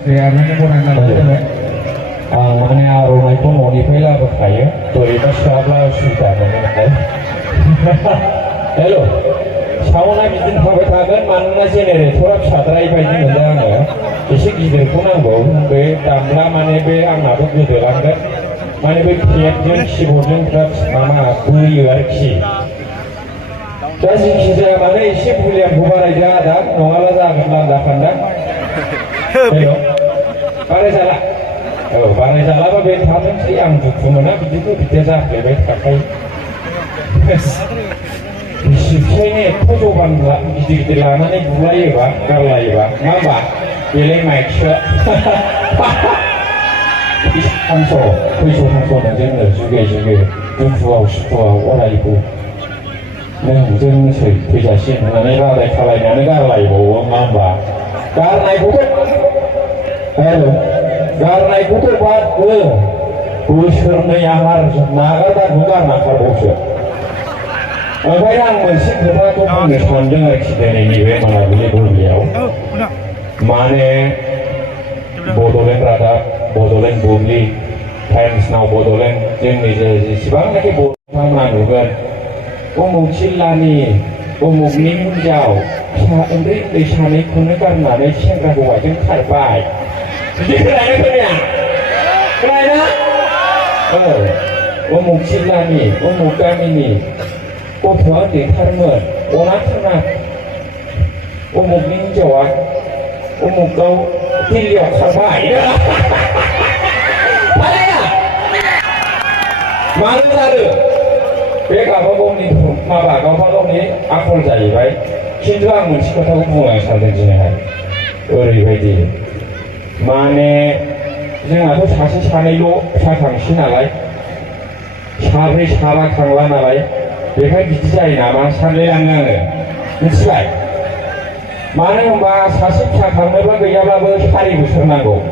Riananya kurang ada. Mana arunai pun mau dipela berkaya, toilet sekolah sudah mengenai. Hello, sauna bikin kafe kagan mana generator satrai bayi nggak isi gider pun anggo, be tamla mana be angna tuh gede langgar, mana be tiap jam sibulan terus mama bui warki. Jadi kita mana isi bulan bubar aja ada, nongala jangan landa kanda. Hello, pada salah. Barang salah apa bed hamen sih yang mana begitu biasa bed pakai. Ini pojokan lah, di lana nih mulai ya, karena ya, ngapa? Pilih mic shot. Hanso, hanso nanti juga jumpa orang itu. Nah, mungkin saya tidak sih, nanti kalau negara itu ngapa? Karena itu kan, karena itu tuh buat busurnya yang harus naga tak bukan nakar busur. Orang masih kita tuh mengesahkan dengan kita ini mana boleh beliau. Mana bodolen rada, bodolen bumi, fans now bodolen jenis sebab lagi bodolan juga. Umum cilani, umum ninjau, ini di sana kuna karena ini cengkak wajib terbaik. Jadi kenapa ya? Kenapa? Umum cilani, umum kami ini. Kotor di termer, orang sana, umum ninjau, umum kau tidak terbaik. Apa ya? Mana ada? Beka apa ni? Maba kau apa ni? Aku jadi baik. Cinta aku mesti kau tahu pulang sahaja jenis. Original. Mana? Jangan aku saksi sana lo, sakang sini lagi. Sabar sabar kanglan lagi. Beka bicara nama santai anggang. Mesti. Mana yang bahas saksi sakang mereka gaya bawa sekali besar nago.